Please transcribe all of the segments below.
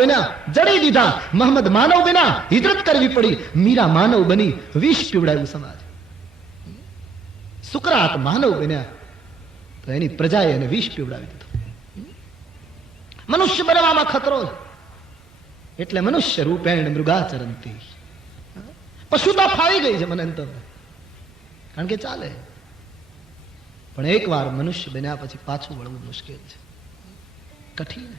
બન્યા, જડી દીધા. મોહમ્મદ માનવ બન્યા, હિજરત કરવી પડી. મીરા માનવ બની, વિષ પીવડાવ્યું સમાજ. સુકરાત માનવ બન્યા તો એની પ્રજાએ એને વિષ પીવડાવી દીધું. મનુષ્ય બનવામાં ખતરો એટલે મનુષ્ય રૂપેણ મૃગાચરંતી. પશુતા ફાવી ગઈ છે મને અંતર, કારણ કે ચાલે. પણ એકવાર મનુષ્ય બન્યા પછી પાછું વળવું મુશ્કેલ છે, કઠિન.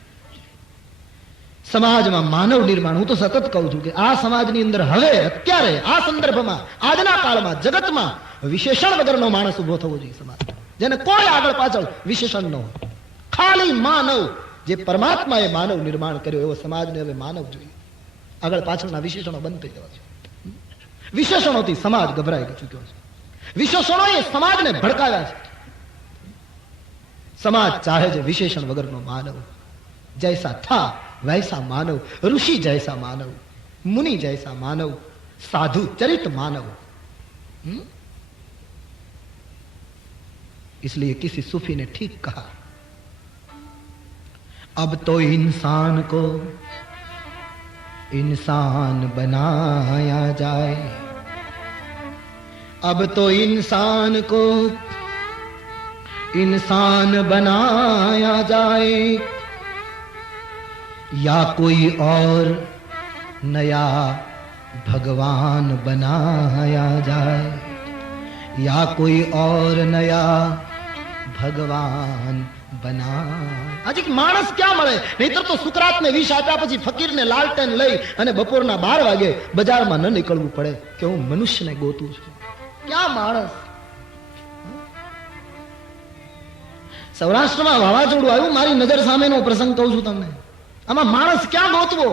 સમાજમાં માનવ નિર્માણ, હું તો સતત કહું છું કે આ સમાજની અંદર હવે અત્યારે આ સંદર્ભમાં આજના કાળમાં જગતમાં વિશેષણ વગરનો માણસ ઉભો થવો જોઈએ. સમાજ જેને કોઈ આગળ પાછળ વિશેષણ ન હોય, ખાલી માનવ. જે પરમાત્માએ માનવ નિર્માણ કર્યો એવો સમાજને હવે માનવ જોઈએ. આગળ પાછળના વિશેષણો બંધ થઈ જવા છે. વિશેષણોથી સમાજ ગભરાઈ ચૂક્યો છે. વિશેષણોએ સમાજને ભડકાવ્યા છે. સમાજ ચાહે છે વિશેષણ વગરનો માનવ. જૈસા થા વૈસા માનવ, ऋषि जैसा मानव, मुनि जैसा मानव, साधु चरित मानव. इसलिए किसी सूफी ने ठीक कहा, अब तो इंसान को इंसान बनाया जाए. अब तो इंसान को इंसान बनाया जाए, या कोई और नया भगवान बनाया जाए, या कोई और नया भगवान बना. હજી માણસ ક્યાં મળે? નહીતર તો સુકરાતને વિષ આપ્યા પછી ફકીરને લાલટેન લઈ અને બપોરના 12 વાગે બજારમાં ન નીકળવું પડે કે હું મનુષ્યને ગોતું છું. ક્યાં માણસ? સૌરાષ્ટ્રમાં વાવાઝોડું આવ્યું, મારી નજર સામેનો પ્રસંગ કહું છું તમને. આમાં માણસ ક્યાં ગોતવો?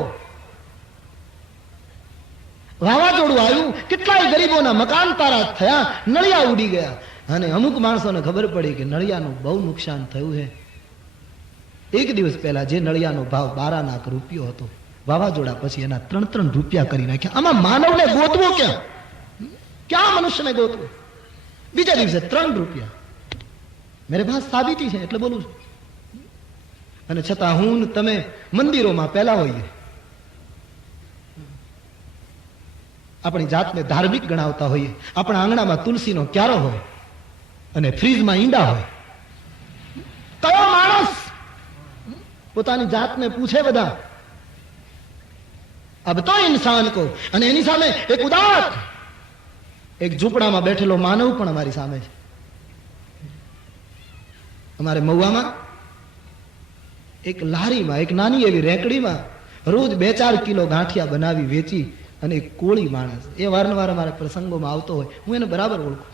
વાવાઝોડું આવ્યું, કેટલાય ગરીબોના મકાન તારા થયા, નળિયા ઉડી ગયા. અને અમુક માણસોને ખબર પડી કે નળિયાનું બહુ નુકસાન થયું છે. એક દિવસ પહેલા જે નળિયાનો ભાવ 12 લાખ રૂપિયો હતો, વાવાઝોડા પછી એના 3 રૂપિયા કરી નાખ્યા. આમાં માનવને ગોતવો ક્યાં? ક્યાં મનુષ્યને ગોતવો? બીજા દિવસે 3 રૂપિયા. મેરે પાસે સાબિતી છે એટલે બોલું છું. અને છતાં હું તમે મંદિરોમાં પહેલા હોઈએ, આપણી જાતને ધાર્મિક ગણાવતા હોઈએ. આપણા આંગણામાં તુલસીનો ક્યારો હોય અને ફ્રીજમાં ઈંડા હોય. કયો માણસ પોતાની જાતને પૂછે? બધા અબ તો ઇન્સાન કો. અને એની સામે એક ઉદાત, એક ઝૂંપડામાં બેઠેલો માનવ પણ અમારી સામે છે. અમારે મહુવામાં એક લારીમાં, એક નાની એવી રેકડીમાં રોજ 2-4 કિલો ગાંઠિયા બનાવી વેચી અને એક કોળી માણસ, એ વારંવાર અમારા પ્રસંગોમાં આવતો હોય, હું એને બરાબર ઓળખું.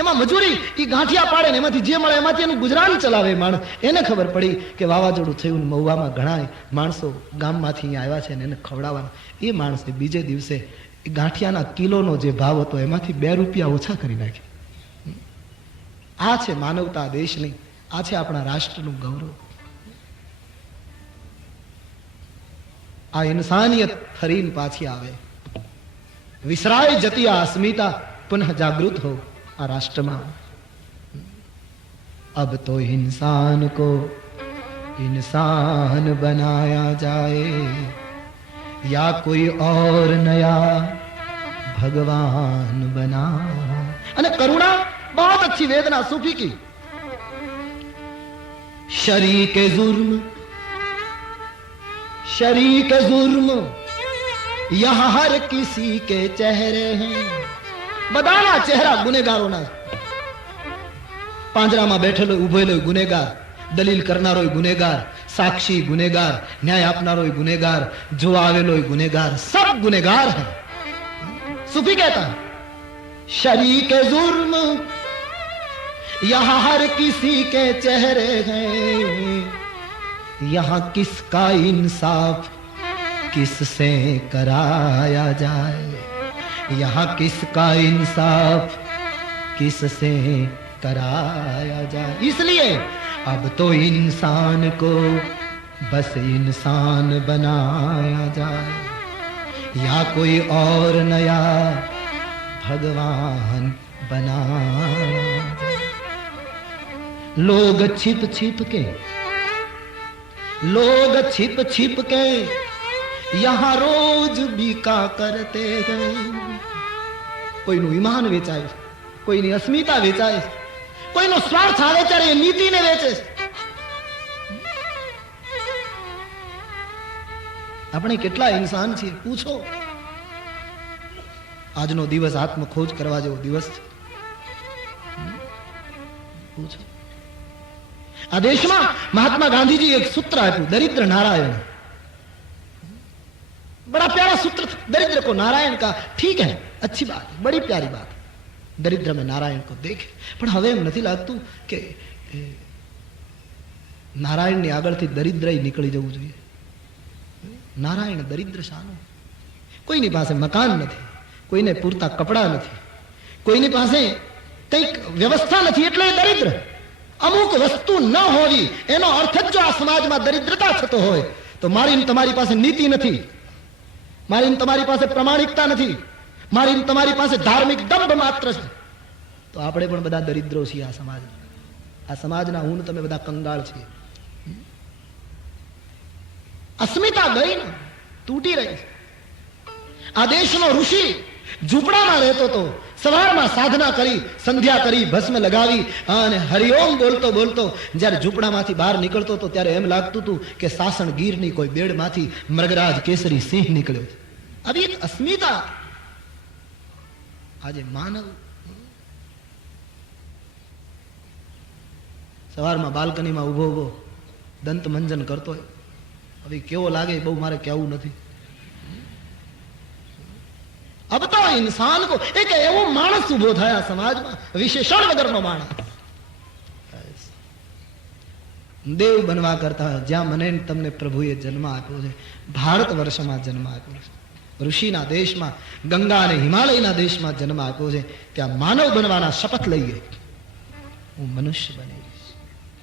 એમાં મજૂરી, એ ગાંઠિયા પાડે ને એમાંથી જે મળે એમાંથી એનું ગુજરાન ચલાવે માણસ. એને ખબર પડી કે વાવાઝોડું થયું ને મહુવામાં ઘણા માણસો ગામમાંથી અહીંયા આવ્યા છે ને એને ખવડાવવાના. એ માણસે બીજે દિવસે ગાંઠિયાના કિલોનો જે ભાવ હતો એમાંથી 2 રૂપિયા ઓછા કરી નાખ્યા. આ છે માનવતા દેશની, આ છે આપણા રાષ્ટ્રનું ગૌરવ. આ ઇન્સાનિયત ફરીને પાછી આવે, વિસરાય જતી આ અસ્મિતા પુનઃ જાગૃત હો આ રાષ્ટ્રમાં. અબ તો इंसान को इंसान बनाया जाए, या कोई और नया भगवान बना. અને કરુણા बहुत अच्छी वेदना सूफी की. शरीके जुर्म, शरीके जुर्म यहां हर किसी के चेहरे हैं. બધાના ચહેરા ગુનેગારોના. પાંજરામાં બેઠેલો ઉભેલો ગુનેગાર, દલીલ કરનારો ગુનેગાર, સાક્ષી ગુનેગાર, ન્યાય આપનારો ગુનેગાર, જોવા આવેલો ગુનેગાર, सब गुनेगार है. सूफी कहता शरीके जुर्म यहाँ हर किसी के चेहरे हैं, यहाँ किसका इंसाफ किससे कराया जाए, यहाँ किसका इंसाफ किससे कराया जाए. इसलिए अब तो इंसान को बस इंसान बनाया जाए, या कोई और नया भगवान बनाया. लोग छिप छिप के लोग छिप छिप के यहां रोज बीका करते गए. કોઈનું ઈમાન વેચાય, કોઈની અસ્મિતા વેચાય, કોઈનો સ્વાર્થ આવે ત્યારે એ નીતિને વેચે છે. આપણે કેટલા ઇન્સાન છીએ પૂછો. આજનો દિવસ આત્મખોજ કરવા જેવો દિવસ છે. પૂછો. આ દેશમાં મહાત્મા ગાંધીજી એક સૂત્ર આપ્યું, દરિદ્ર નારાયણ. बड़ा प्यारा सूत्र, दरिद्र को नारायण का ठीक है, अच्छी बात है, बड़ी प्यारी बात. दरिद्र में नारायण को देखे. પણ હવે એમ નથી લાગતું કે નારાયણની આગળથી દરિદ્ર નીકળી જવું જોઈએ. નારાયણ દરિદ્ર શાનું? કોઈની પાસે મકાન નથી, કોઈને પૂરતા કપડા નથી, કોઈની પાસે કંઈક વ્યવસ્થા નથી, એટલે દરિદ્ર. અમુક વસ્તુ ન હોવી એનો અર્થ જ જો આ સમાજમાં દરિદ્રતા થતો હોય તો મારી તમારી પાસે નીતિ નથી, મારી તમારી પાસે પ્રમાણિકતા નથી, મારી તમારી પાસે ધાર્મિક દંભ માત્ર છે, તો આપણે પણ બધા દરિદ્રો છીએ. આ સમાજના હું તમે બધા કંગાળ છીએ. અસ્મિતા ગઈ ને, તૂટી રહી. આ દેશનો ઋષિ ઝૂંપડામાં રહેતો હતો, સવારમાં સાધના કરી, સંધ્યા કરી, ભસ્મ લગાવી અને હરિઓમ બોલતો બોલતો જ્યારે ઝૂંપડામાંથી બહાર નીકળતો હતો ત્યારે એમ લાગતું હતું કે સાસણ ગીરની કોઈ બેડમાંથી મૃગરાજ કેસરી સિંહ નીકળ્યો. આવી એક અસ્મિતા. આજે માનવ સવારમાં બાલ્કનીમાં ઉભો ઉભો દંત મંજન કરતો હોય. હવે કેવો લાગે બહુ મારે કહેવું નથી. अब तो इंसान को एक एवो मानस उभो थया समाजમાં, વિશેષણ વગરનો માણસ. દેવ બનવા કરતા જ્યાં મને તમને પ્રભુએ જન્મ આપ્યો છે, ભારત વર્ષમાં જન્મ આપ્યો છે, ઋષિના દેશમાં, ગંગા અને હિમાલયના દેશમાં જન્મ આપ્યો છે, ત્યાં માનવ બનવાના શપથ લઈએ. હું મનુષ્ય બનીશ.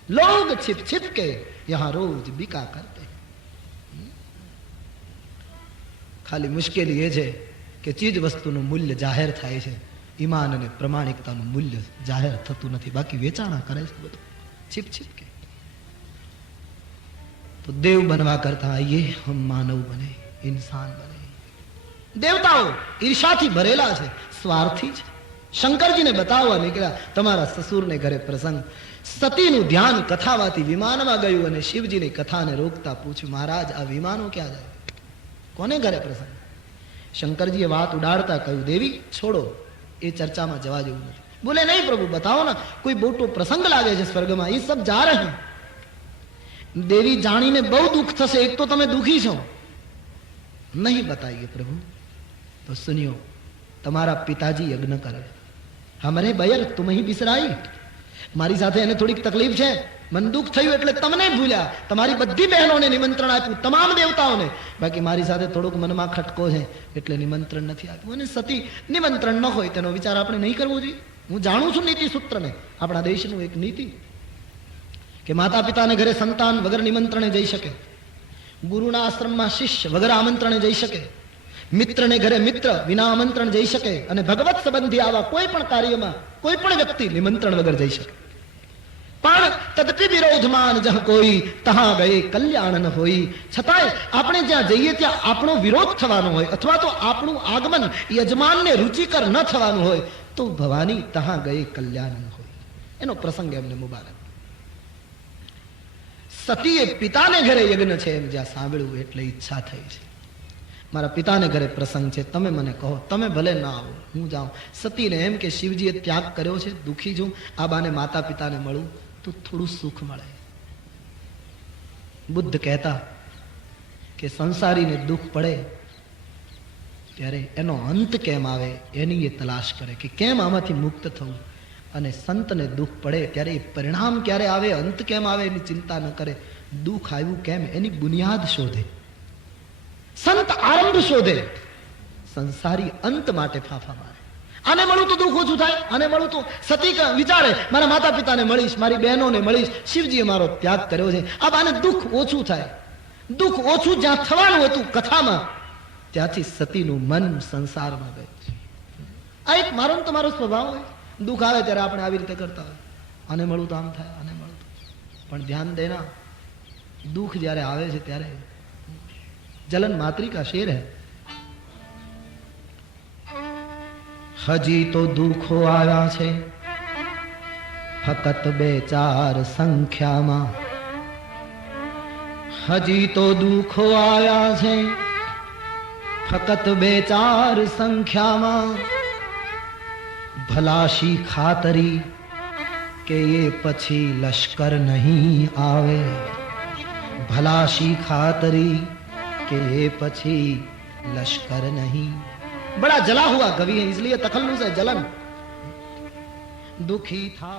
લોગ छिप छिप के यहां रोज बिका करते. ખાલી મુશ્કેલી એ છે કે ચીજ વસ્તુનું મૂલ્ય જાહેર થાય છે, ઈમાન અને પ્રમાણિકતાનું મૂલ્ય જાહેર થતું નથી. બાકી વેચાણા કરે છે બધું છીપ છીપ કે. તો દેવ બનવા કરતા આઈએ હમ માનવ બને, ઇન્સાન બને. દેવતાઓ ઈર્ષાથી ભરેલા છે, સ્વાર્થી છે. શંકરજીને બતાવવા નીકળ્યા, તમારા સસુરને ઘરે પ્રસંગ. સતીનું ધ્યાન કથાવાથી વિમાનમાં ગયું અને શિવજીની કથાને રોકતા પૂછ્યું, મહારાજ આ વિમાનો ક્યાં જાય, કોને ઘરે પ્રસંગ? શંકરજીએ વાત ઉડાડતા કહ્યું, દેવી છોડો, એ ચર્ચામાં જવા જેવું નથી. બોલે નહીં પ્રભુ, બતાવો ના, કોઈ મોટો પ્રસંગ લાગે છે સ્વર્ગમાં, એ સબ જા રહે. દેવી જાણીને બહુ દુઃખ થશે, એક તો તમે દુઃખી છો. નહીં બતાઈએ પ્રભુ. તો સુનિયો, તમારા પિતાજી યજ્ઞ કરે, હમરે બયર તુમ હી બિસરાઈ. મારી સાથે એને થોડીક તકલીફ છે, મન દુઃખ થયું એટલે તમને ભૂલ્યા. તમારી બધી બહેનોને નિમંત્રણ આપ્યું, તમામ દેવતાઓને, બાકી મારી સાથે થોડુંક મનમાં ખટકો છે એટલે નિમંત્રણ નથી આપ્યું. અને સતી નિમંત્રણ ન હોય તેનો વિચાર આપણે નહીં કરવો જોઈએ. હું જાણું છું નીતિ સૂત્રને, આપણા દેશનું એક નીતિ કે માતા પિતાને ઘરે સંતાન વગર નિમંત્રણે જઈ શકે, ગુરુના આશ્રમમાં શિષ્ય વગર આમંત્રણે જઈ શકે, મિત્રને ઘરે મિત્ર વિના આમંત્રણ જઈ શકે, અને ભગવત સંબંધી આવા કોઈ પણ કાર્યમાં કોઈ પણ વ્યક્તિ નિમંત્રણ વગર જઈ શકે. પણ તદપી વિરોધમાન જહ કોઈ તહા ગયે કલ્યાણ ન હોય. છતાંય આપણે જ્યાં જઈએ ત્યાં આપણો વિરોધ થવાનો હોય, અથવા તો આપણું આગમન યજમાનને રુચિકર ન થવાનું હોય, તો ભવાની તહા ગયે કલ્યાણ ન હોય. એનો પ્રસંગ એમને મુબારક. સતીએ પિતાને ઘરે યજ્ઞ છે એમ જ્યાં સાંભળ્યું એટલે ઈચ્છા થઈ છે, મારા પિતાને ઘરે પ્રસંગ છે, તમે મને કહો, તમે ભલે ના આવો, હું જાઉં. સતીને એમ કે શિવજીએ ત્યાગ કર્યો છે, દુઃખી છું, આ બાને માતા પિતાને મળું તો થોડું સુખ મળે. બુદ્ધ કહેતા કે સંસારીને દુઃખ પડે ત્યારે એનો અંત કેમ આવે એની એ તલાશ કરે, કે કેમ આમાંથી મુક્ત થવું. અને સંતને દુઃખ પડે ત્યારે એ પરિણામ ક્યારે આવે, અંત કેમ આવે એની ચિંતા ન કરે. દુઃખ આવ્યું કેમ એની બુનિયાદ શોધે. સંત આરંભ શોધે, સંસારી અંત માટે ફાફા મારે. આને મળું તો દુઃખ ઓછું થાય, આને મળું તો. સતી વિચારે મારા માતા પિતાને મળીશ, મારી બહેનોને મળીશ, શિવજીએ મારો ત્યાગ કર્યો છે, આ બાને દુઃખ ઓછું થાય. દુઃખ ઓછું જ્યાં થવાનું હતું કથામાં, ત્યાંથી સતીનું મન સંસારમાં ગયું. આ એક મારો ને તમારો સ્વભાવ હોય. દુઃખ આવે ત્યારે આપણે આવી રીતે કરતા હોય, આને મળું તો આમ થાય, આને મળું તો. પણ ધ્યાન દેના, દુઃખ જ્યારે આવે છે ત્યારે જલન માતૃકા શેર હે. હજી તો દુઃખો આવ્યા છે ફકત 2-4 સંખ્યામાં. હજી તો દુઃખો આવ્યા છે ફકત 2-4 સંખ્યામાં. ભલાશી ખાતરી કે એ પછી લશ્કર નહીં આવે. भलाशी खातरी के ये पछी लश्कर नहीं. बड़ा जला हुआ कवि है, इसलिए तखल्लुस है जलन. दुखी था